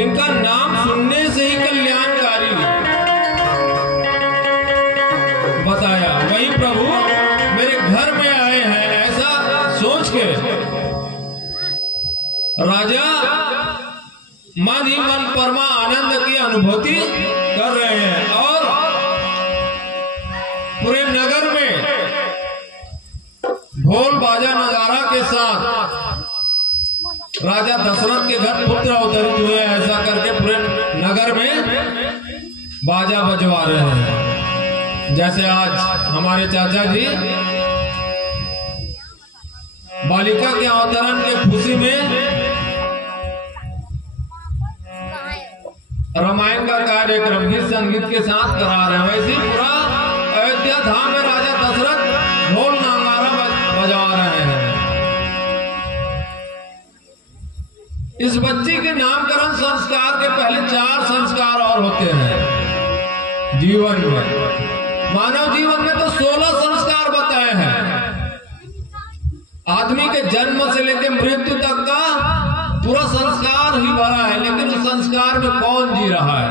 जिनका नाम सुनने से ही कल्याणकारी बताया, वही प्रभु मेरे घर में आए हैं, ऐसा सोच के राजा मन ही मन परमा आनंद की अनुभूति कर रहे हैं और पूरे नगर में ढोल बाजा नगारा के साथ राजा दशरथ के घर पुत्र अवतरित हुए, ऐसा करके पूरे नगर में बाजा बजवा रहे हैं। जैसे आज हमारे चाचा जी बालिका के अवतरण के खुशी में रामायण का कार्यक्रम गीत संगीत के साथ करा रहे हैं, वैसे पूरा अयोध्या धाम में राजा दशरथ ढोल नगारा बजा रहे हैं। इस बच्ची के नामकरण संस्कार के पहले 4 संस्कार और होते हैं जीवन में। मानव जीवन में तो 16 संस्कार बताए हैं। आदमी के जन्म से लेकर मृत्यु तक का पूरा संस्कार ही भरा है, लेकिन उस संस्कार में कौन जी रहा है?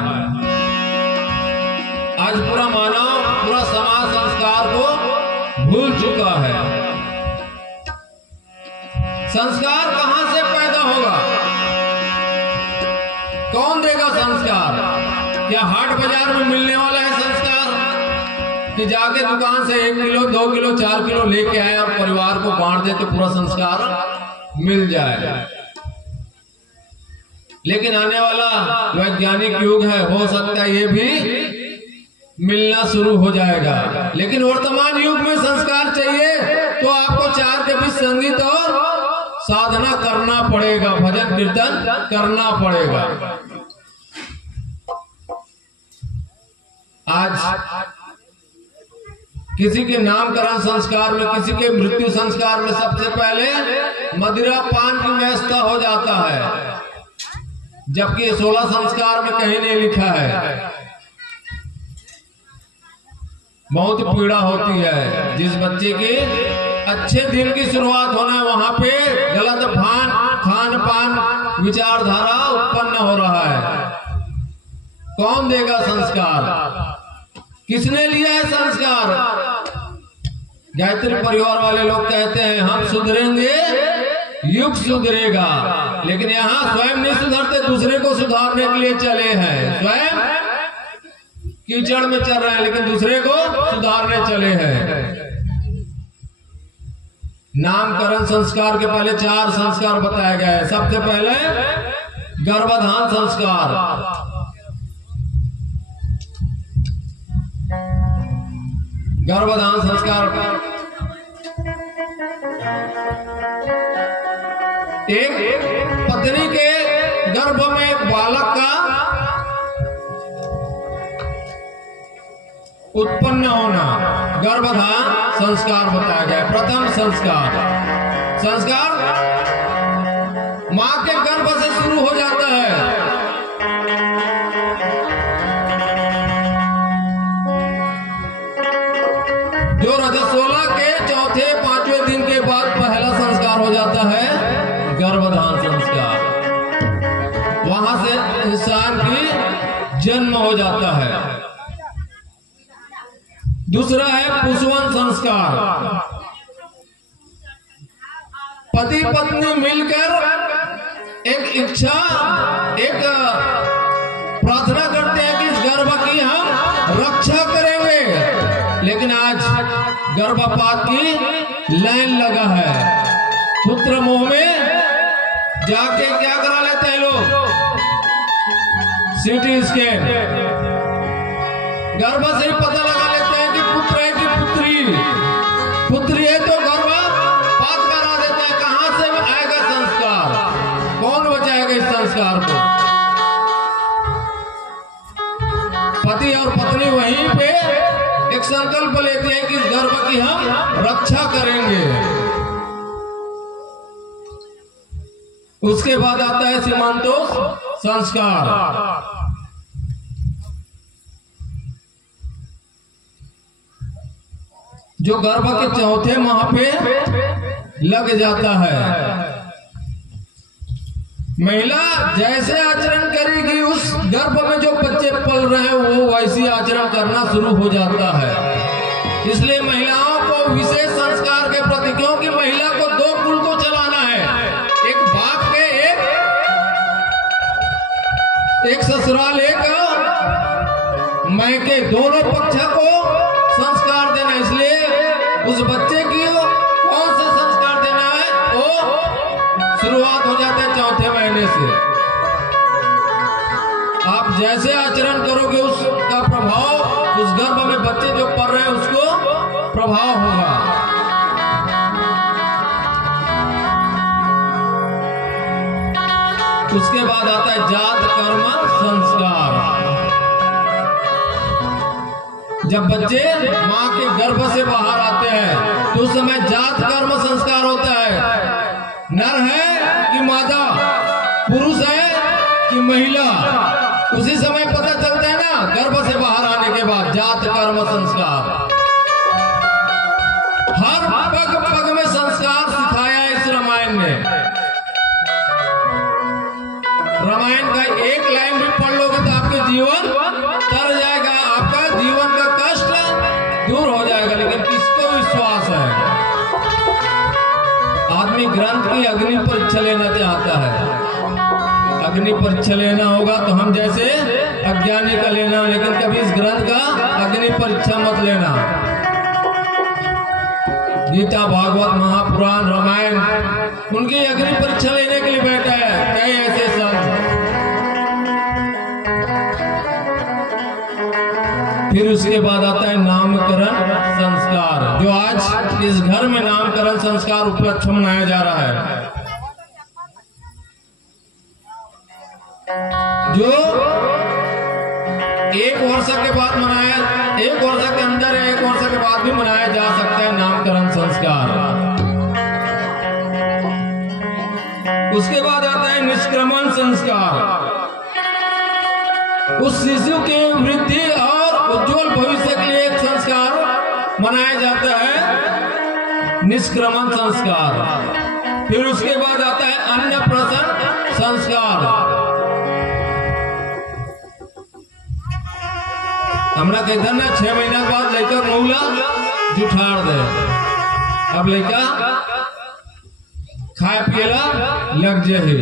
आज पूरा मानव, पूरा समाज संस्कार को भूल चुका है। संस्कार कहां से पैदा होगा? कौन देगा संस्कार? क्या हाट बाजार में मिलने वाला है संस्कार कि जाके दुकान से 1 किलो 2 किलो 4 किलो लेके आए और परिवार को बांट दे तो पूरा संस्कार मिल जाए? लेकिन आने वाला वैज्ञानिक युग है, हो सकता है ये भी मिलना शुरू हो जाएगा। लेकिन वर्तमान युग में संस्कार चाहिए तो आपको 4 के बीच संगीत और साधना करना पड़ेगा, भजन कीर्तन करना पड़ेगा। आज किसी के नामकरण संस्कार में, किसी के मृत्यु संस्कार में सबसे पहले मदिरा पान की व्यवस्था हो जाता है, जबकि 16 संस्कार में कहीं नहीं लिखा है। बहुत पीड़ा होती है जिस बच्चे की अच्छे दिन की शुरुआत होना है, वहां पे गलत खान पान विचारधारा उत्पन्न हो रहा है। कौन देगा संस्कार? किसने लिया है संस्कार? गायत्री परिवार वाले लोग कहते हैं हम सुधरेंगे युग सुधरेगा, लेकिन यहाँ स्वयं नहीं सुधरते, दूसरे को सुधारने के लिए चले हैं। स्वयं कीचड़ में चल रहे हैं लेकिन दूसरे को सुधारने चले हैं। नामकरण संस्कार के पहले 4 संस्कार बताए गए हैं। सबसे पहले गर्भाधान संस्कार। गर्भाधान संस्कार एक पत्नी के गर्भ में एक बालक का उत्पन्न होना, गर्भाधान संस्कार बताया गया। प्रथम संस्कार मां के गर्भ से शुरू हो जाता है। जो रजस्वला के 4-5वें दिन के बाद पहला संस्कार हो जाता है गर्भाधान संस्कार। वहां से इंसान की जन्म हो जाता है। दूसरा है पुष्पन संस्कार। पति पत्नी मिलकर एक इच्छा, एक प्रार्थना करते हैं कि इस गर्भ की हम रक्षा करेंगे, लेकिन आज गर्भपात की लाइन लगा है। पुत्र मुंह में जाके क्या करा लेते हैं लोग? CT scan. गर्भ से ही पता लगा लेते हैं कि पुत्र है कि पुत्री। पुत्री है तो गर्भपात करा देते हैं। कहां से आएगा संस्कार? कौन बचाएगा इस संस्कार को? पति और पत्नी वहीं पे एक संकल्प लेते हैं कि इस गर्भ की हम रक्षा करेंगे। उसके बाद आता है सीमांतोष संस्कार। जो गर्भ के 4थे माह पे लग जाता है। महिला जैसे आचरण करेगी उस गर्भ में जो बच्चे पल रहे हैं वो वैसी आचरण करना शुरू हो जाता है। इसलिए महिलाओं को विशेष संस्कार के प्रति, क्योंकि महिला को दो कुल को चलाना है, एक बाप के एक ससुराल एक मायके, दोनों पक्ष को संस्कार देना। इसलिए उस बच्चे की कौन सा संस्कार देना है वो शुरुआत हो जाता है चौथे महीने से। आप जैसे आचरण करोगे उसका प्रभाव उस गर्भ में बच्चे जो पढ़ रहे हैं उसको प्रभाव होगा। उसके बाद आता है जात कर्म संस्कार। जब बच्चे मां के गर्भ से बाहर आते हैं तो उस समय जात कर्म संस्कार होता है। नर है कि मादा, पुरुष है कि महिला, उसी समय पता चलता है ना गर्भ से बाहर आने के बाद। जात कर्म संस्कार हर पग पग में संस्कार सिखाया है इस रामायण में। रामायण का एक लाइन भी पढ़ लोगे तो आपके जीवन तर जाएगा, आपका जीवन का कष्ट दूर हो जाएगा। लेकिन किसको विश्वास है? आदमी ग्रंथ की अग्नि परीक्षा लेना चाहता है। अग्नि परीक्षा लेना होगा तो हम जैसे अज्ञानी का लेना, लेकिन कभी इस ग्रंथ का अग्नि परीक्षा मत लेना। गीता, भागवत, महापुराण, रामायण उनकी अग्नि परीक्षा लेने के लिए बैठा है कई ऐसे संत। फिर उसके बाद आता है नामकरण संस्कार, जो आज इस घर में नामकरण संस्कार उपलक्ष्य मनाया जा रहा है। जो 1 वर्ष के बाद मनाया, 1 वर्ष के अंदर 1 वर्ष के बाद भी मनाया जा सकता है नामकरण संस्कार। उसके बाद आता है निष्क्रमण संस्कार। उस शिशु के वृद्धि और उज्जवल भविष्य के लिए एक संस्कार मनाया जाता है, निष्क्रमण संस्कार। फिर उसके बाद आता है अन्नप्राशन संस्कार। हमरा कहते ना 6 महीना के बाद लड़का मौला जुठाड़ दे, अब लड़का खाए पिएला लग जाए।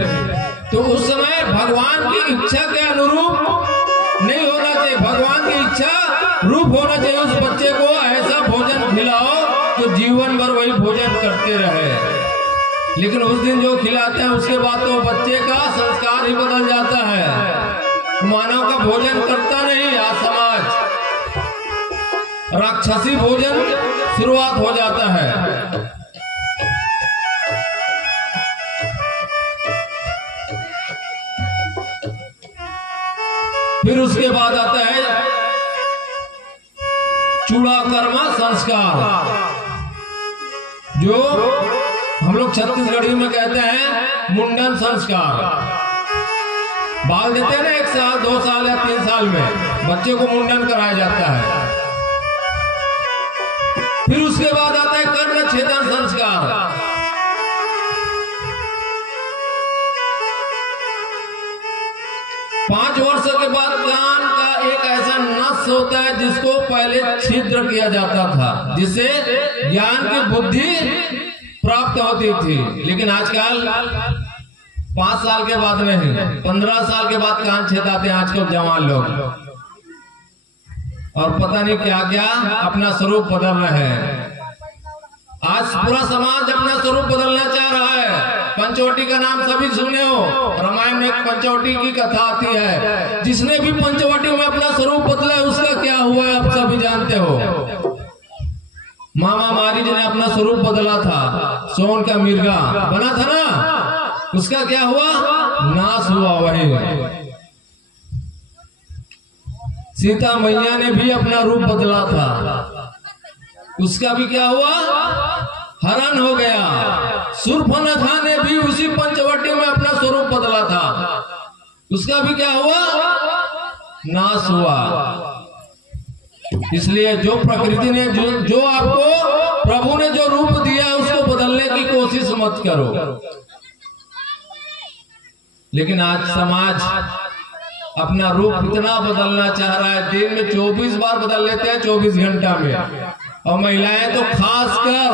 तो उस समय भगवान की इच्छा के अनुरूप नहीं होना चाहिए, भगवान की इच्छा रूप होना चाहिए। उस बच्चे को ऐसा भोजन खिलाओ तो जीवन भर वही भोजन करते रहे। लेकिन उस दिन जो खिलाते हैं उसके बाद तो बच्चे का संस्कार ही बदल जाता है। मानव का भोजन करता नहीं, आज समाज राक्षसी भोजन शुरुआत हो जाता है। फिर उसके बाद आता है चूड़ा कर्म संस्कार, जो हम लोग छत्तीसगढ़ी में कहते हैं मुंडन संस्कार। बाल देते हैं ना 1 साल 2 साल या 3 साल में बच्चे को मुंडन कराया जाता है। फिर उसके बाद आता है कर्ण छेदन संस्कार। 5 वर्ष के बाद कान का एक ऐसा नस होता है जिसको पहले छिद्र किया जाता था, जिससे ज्ञान की बुद्धि प्राप्त होती थी। लेकिन आजकल 5 साल के बाद नहीं, 15 साल के बाद कान छेदाते हैं आजकल जवान लोग, और पता नहीं क्या क्या अपना स्वरूप बदल रहे हैं। आज पूरा समाज अपना स्वरूप बदलना चाह रहा है। पंचवटी का नाम सभी सुने हो, रामायण में पंचवटी की कथा आती है। जिसने भी पंचवटी में अपना स्वरूप बदला है उसका क्या हुआ है आप सभी जानते हो। मामा मारीज ने अपना स्वरूप बदला था, सोन का मिर्गा बना था ना, उसका क्या हुआ? नाश हुआ। वही सीता मैया ने भी अपना रूप बदला था, उसका भी क्या हुआ? हरण हो गया। शूर्पणखा ने भी उसी पंचवटी में अपना स्वरूप बदला था, उसका भी क्या हुआ? नाश हुआ। इसलिए जो प्रकृति ने जो आपको प्रभु ने जो रूप दिया उसको बदलने की कोशिश मत करो। लेकिन आज समाज अपना रूप इतना बदलना चाह रहा है, दिन में 24 बार बदल लेते हैं 24 घंटा में। और महिलाएं तो खासकर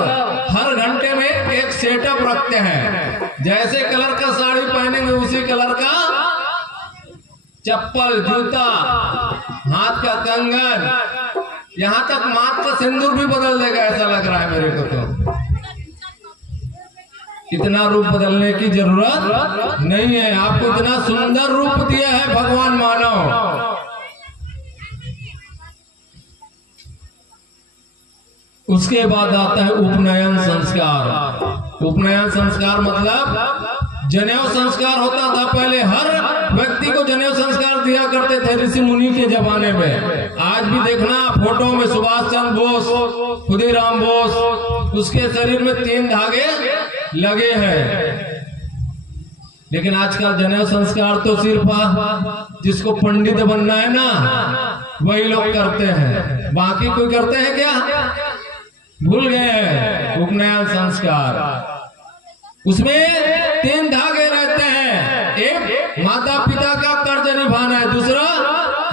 हर घंटे में एक सेटअप रखते हैं, जैसे कलर का साड़ी पहनेंगे उसी कलर का चप्पल, जूता, हाथ का कंगन, यहाँ तक माथ का सिंदूर भी बदल देगा, ऐसा लग रहा है मेरे को। तो इतना रूप बदलने की जरूरत नहीं है। आपको इतना सुंदर रूप दिया है भगवान मानव। उसके बाद आता है उपनयन संस्कार। उपनयन संस्कार मतलब जनेऊ संस्कार होता था पहले, हर व्यक्ति को जनेऊ संस्कार दिया करते थे ऋषि मुनि के जमाने में। आज भी देखना फोटो में सुभाष चंद्र बोस, खुदीराम बोस, उसके शरीर में 3 धागे लगे हैं। लेकिन आजकल जनेऊ संस्कार तो सिर्फ जिसको पंडित बनना है ना वही लोग करते हैं, बाकी कोई करते हैं क्या? भूल गए हैं उपनयन संस्कार। उसमें 3 धागे रहते हैं। एक माता पिता का कर्ज निभाना है, दूसरा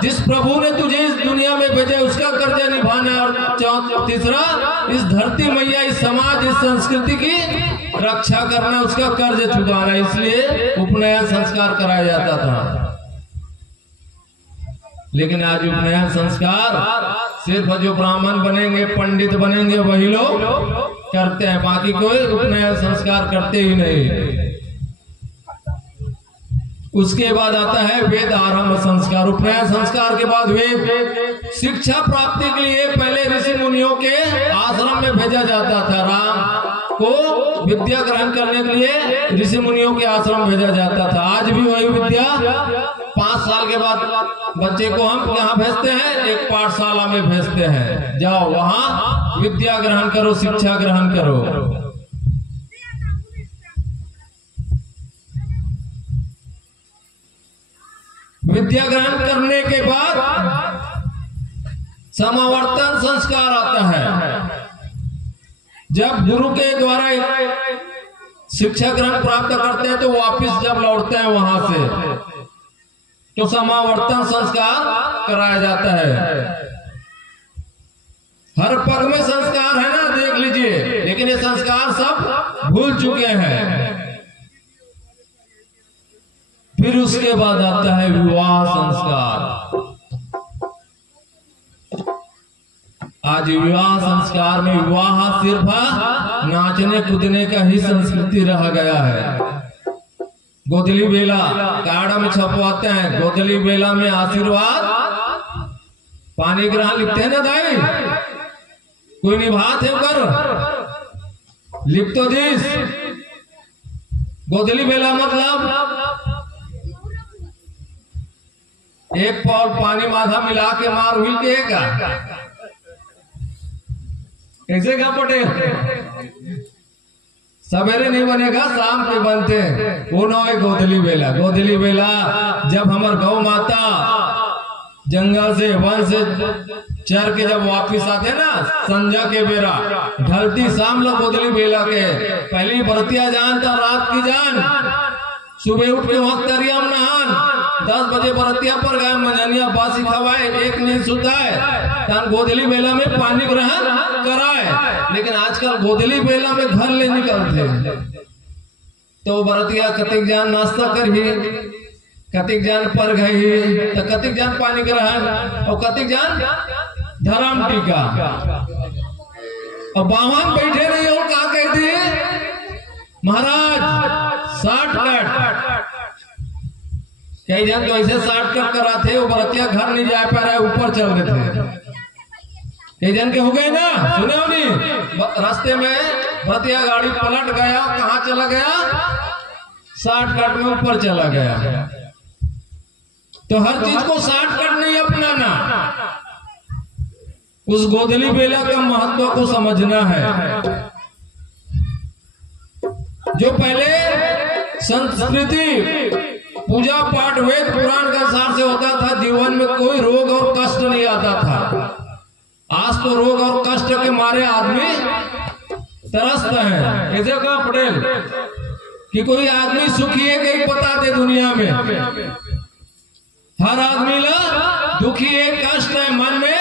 जिस प्रभु ने तुझे इस दुनिया में भेजा उसका कर्ज निभाना है, और तीसरा इस धरती मैया, इस समाज, इस संस्कृति की रक्षा करना, उसका कर्ज चुकाना। इसलिए उपनयन संस्कार कराया जाता था। लेकिन आज उपनयन संस्कार सिर्फ जो ब्राह्मण बनेंगे, पंडित बनेंगे वही लोग करते हैं, बाकी कोई उपनयन संस्कार करते ही नहीं। उसके बाद आता है वेद आरंभ संस्कार। उपनयन संस्कार के बाद वेद शिक्षा प्राप्ति के लिए पहले ऋषि मुनियों के आश्रम में भेजा जाता था। राम को विद्या ग्रहण करने के लिए ऋषि मुनियों के आश्रम भेजा जाता था। आज भी वही विद्या 5 साल के बाद बच्चे को हम यहाँ भेजते हैं, एक पाठशाला में भेजते हैं, जाओ वहाँ विद्या ग्रहण करो, शिक्षा ग्रहण करो। विद्या ग्रहण करने के बाद समावर्तन संस्कार आता है। जब गुरु के द्वारा शिक्षा ग्रहण प्राप्त करते हैं तो वापस जब लौटते हैं वहां से तो समावर्तन संस्कार कराया जाता है। हर पग में संस्कार है ना, देख लीजिए, लेकिन ये संस्कार सब भूल चुके हैं। फिर उसके बाद आता है विवाह संस्कार। आज विवाह संस्कार में विवाह सिर्फ नाचने कूदने का ही संस्कृति रह गया है। गोदली बेला कार्ड में छपवाते हैं, गोदली बेला में आशीर्वाद पानी ग्रहण लिखते हैं ना दाई, कोई निभात है कर लिख तो दिस। गोदली बेला मतलब एक पौर पानी माथा मिला के मार हुई देगा, कैसे का पटेल? सवेरे नहीं बनेगा, शाम के बनते हैं। वो ना है गोदली बेला। गोदली बेला जब हमार गौ माता जंगल से, वन से चर के जब वापिस आते ना, संध्या के बेरा ढलती शाम लोग गोदली बेला के पहली बरतिया जान था, रात की जान, सुबह उठ के वक्त तरियाम नहान, 10 बजे बरतिया पर गए, मंजनिया बासी खवाए, एक नींद सुताए, तन गोदली बेला में पानी ग्रहण कराए। लेकिन आजकल गोदली बेला में घर ले निकलते तो बरतिया कतिक जान नाश्ता करही, कतिक जान पर गई, तो कतिक जान पानी ग्रहण और कतिक जान धर्म टीका। और बावन बैठे नहीं हो, कहा कहती महाराज शॉर्टकट, कई जन तो ऐसे शॉर्टकट करा थे, वो बरतिया घर नहीं जा पा रहा है, ऊपर चल रहे थे। कई जन के हो गए ना, सुने हो नहीं? रास्ते में बरतिया गाड़ी पलट गया, कहाँ चला गया? शॉर्टकट में ऊपर चला गया। तो हर चीज को शॉर्टकट नहीं अपनाना, उस गोदली बेला का महत्व को समझना है। जो पहले संस्कृति पूजा पाठ वेद पुराण के अनुसार से होता था, जीवन में कोई रोग और कष्ट नहीं आता था। आज तो रोग और कष्ट के मारे आदमी तरसते हैं। कैसे कहा पटेल? कि कोई आदमी सुखी है कहीं बता दे दुनिया में। हर आदमी ला दुखी है, कष्ट है, मन में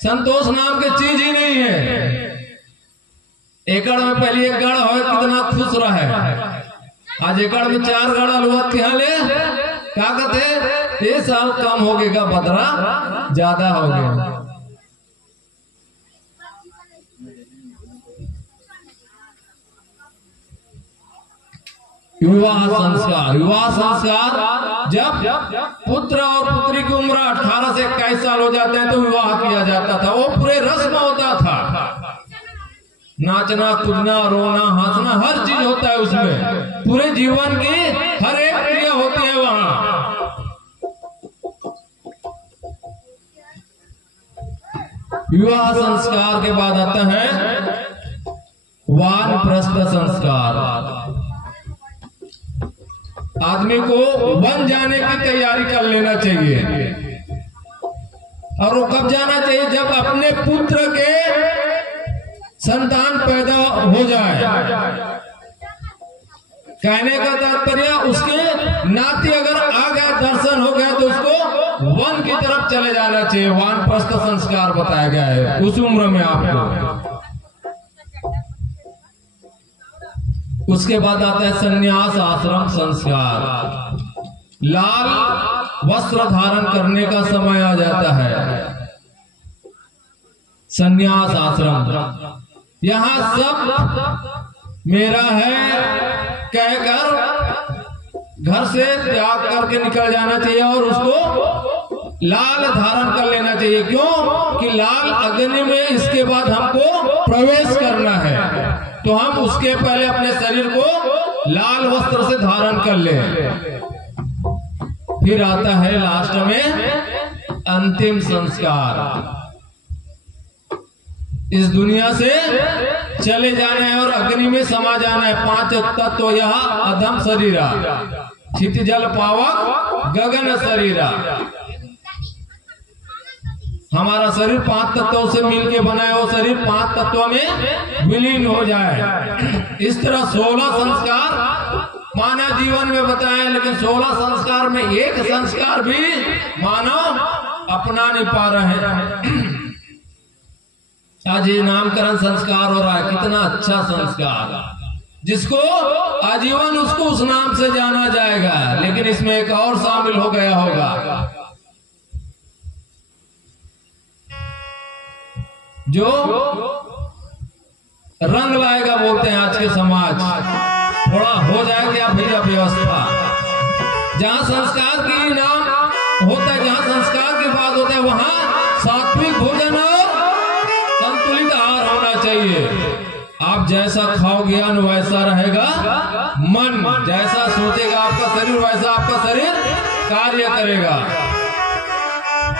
संतोष नाम की चीज ही नहीं है। एकड़ में पहले एक गढ़ हो कितना खुश रहे, आज एकड़ में 4 गढ़ अलुआ क्या ले क्या कहते, ये साल कम हो गएगा, बदरा ज्यादा हो गया। विवाह संस्कार, विवाह संस्कार जब पुत्र और पुत्री की उम्र 18 से 21 साल हो जाते हैं तो विवाह किया जाता था। वो पूरे रस्म होता था, नाचना कूदना रोना हंसना हर चीज होता है उसमें, पूरे जीवन की हर एक क्रिया होती है वहां। विवाह संस्कार के बाद आता है वानप्रस्थ संस्कार। आदमी को वन जाने की तैयारी कर लेना चाहिए। और वो कब जाना चाहिए, जब अपने पुत्र के संतान पैदा हो जाए। कहने का तात्पर्य उसके नाती अगर आ गया, दर्शन हो गया तो उसको वन की तरफ चले जाना चाहिए। वानप्रस्थ संस्कार बताया गया है उस उम्र में आपको। उसके बाद आता है संन्यास आश्रम संस्कार। लाल वस्त्र धारण करने का समय आ जाता है, संन्यास आश्रम। यहाँ सब मेरा है कहकर घर से त्याग करके निकल जाना चाहिए और उसको लाल धारण कर लेना चाहिए। क्यों कि लाल अग्नि में इसके बाद हमको प्रवेश करना है, तो हम उसके पहले अपने शरीर को लाल वस्त्र से धारण कर ले। फिर आता है लास्ट में अंतिम संस्कार। इस दुनिया से चले जाना है और अग्नि में समा जाना है। 5 तत्व यह अधम शरीरा, क्षिति जल पावक गगन शरीरा। हमारा शरीर 5 तत्वों से मिलके बना है, वो शरीर 5 तत्वों में विलीन हो जाए। इस तरह 16 संस्कार मानव जीवन में बताए, लेकिन 16 संस्कार में एक संस्कार भी मानव अपना नहीं पा रहे हैं। आज ये नामकरण संस्कार हो रहा है, कितना अच्छा संस्कार, जिसको आजीवन उसको उस नाम से जाना जाएगा। लेकिन इसमें एक और शामिल हो गया होगा, जो रंग लाएगा बोलते हैं आज के समाज। थोड़ा हो जाएगा भैया व्यवस्था, जहां संस्कार की नाम होता है, जहां संस्कार की बात होता है, वहां सात्विक भोजन और संतुलित आहार होना चाहिए। आप जैसा खाओगे अन्न वैसा रहेगा मन, जैसा सोचेगा आपका शरीर वैसा आपका शरीर कार्य करेगा।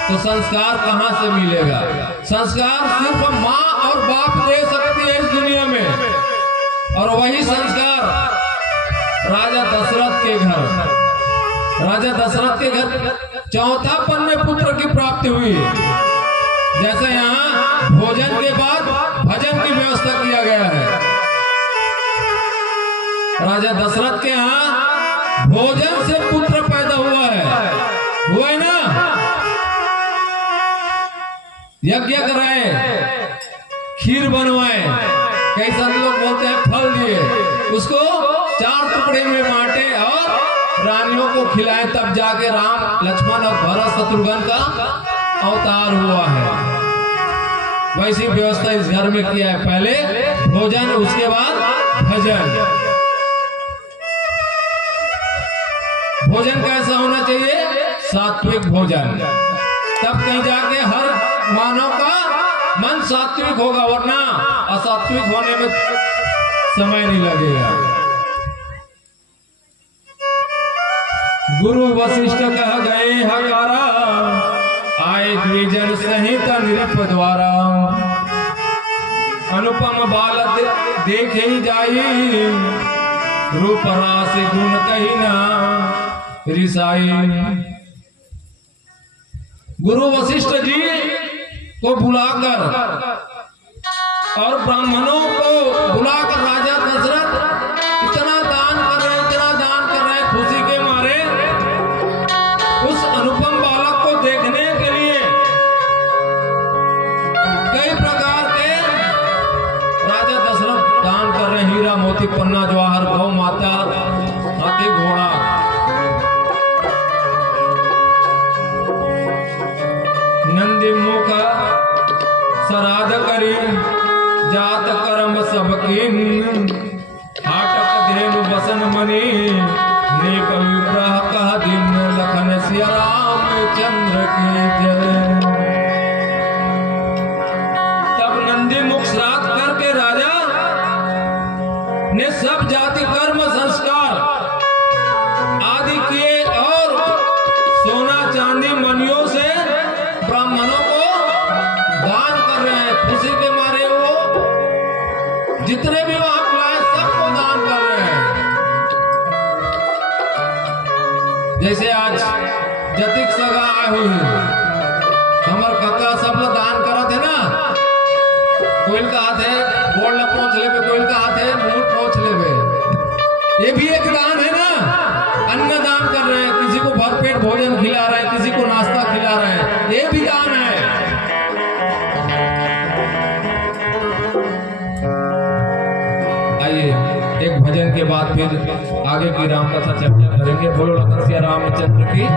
तो संस्कार कहां से मिलेगा? संस्कार सिर्फ माँ और बाप दे सकती है इस दुनिया में, और वही संस्कार राजा दशरथ के घर, राजा दशरथ के घर चौथापन में पुत्र की प्राप्ति हुई। जैसे यहाँ भोजन के बाद भजन की व्यवस्था किया गया है, राजा दशरथ के यहाँ भोजन से पुत्र पैदा हुआ है ना। यज्ञ कराए, खीर बनवाए, कई सारे लोग बोलते हैं फल दिए, उसको 4 टुकड़े में बांटे और रानियों को खिलाए, तब जाके राम लक्ष्मण और भरत शत्रुघ्न का अवतार हुआ है। वैसी व्यवस्था इस घर में किया है, पहले भोजन उसके बाद भजन। भोजन कैसा होना चाहिए? सात्विक भोजन, तब कहीं जाके हर मानव का मन सात्विक होगा, वरना असात्विक होने में समय नहीं लगेगा। गुरु वशिष्ठ कह गए हकारा, आए द्विजन सहित नृप द्वारा। अनुपम बाल देखे जाई, रूप राशि गुण कही ना रिसाई। गुरु वशिष्ठ जी को बुलाकर और ब्राह्मणों को बुलाकर राजा दशरथ इतना दान हाथी घोड़ा। नंदी मुख श्राद्ध करी जात कर्म सबकीन, हाटक धेनु बसन मनी नेक विग्रह कह दिन, लखन सिया रामचंद्र की जय। तब नंदी मुख श्राद्ध करके राजा ने सब जाति कर्म संस्कार आदि किए और सोना चांदी मनियों से ब्राह्मणों को दान कर रहे हैं। खुशी के मारे वो जितने भी वहां बुलाए सबको दान कर रहे हैं। जैसे आज जतिक सगा आए हुई हमार काका सब लोग दान करत है ना, कोई का हाथ है गोड़ ला पहुंच लेवे, कोई का हाथ है मुंह पहुंच लेवे। ये भी एक दान है ना, अन्न दान कर रहे हैं, किसी को भरपेट भोजन खिला रहे हैं, किसी को नाश्ता खिला रहे हैं, ये भी दान है। आइए एक भजन के बाद फिर आगे की राम कथा चर्चा करेंगे। बोलो लखन सिया रामचंद्र की।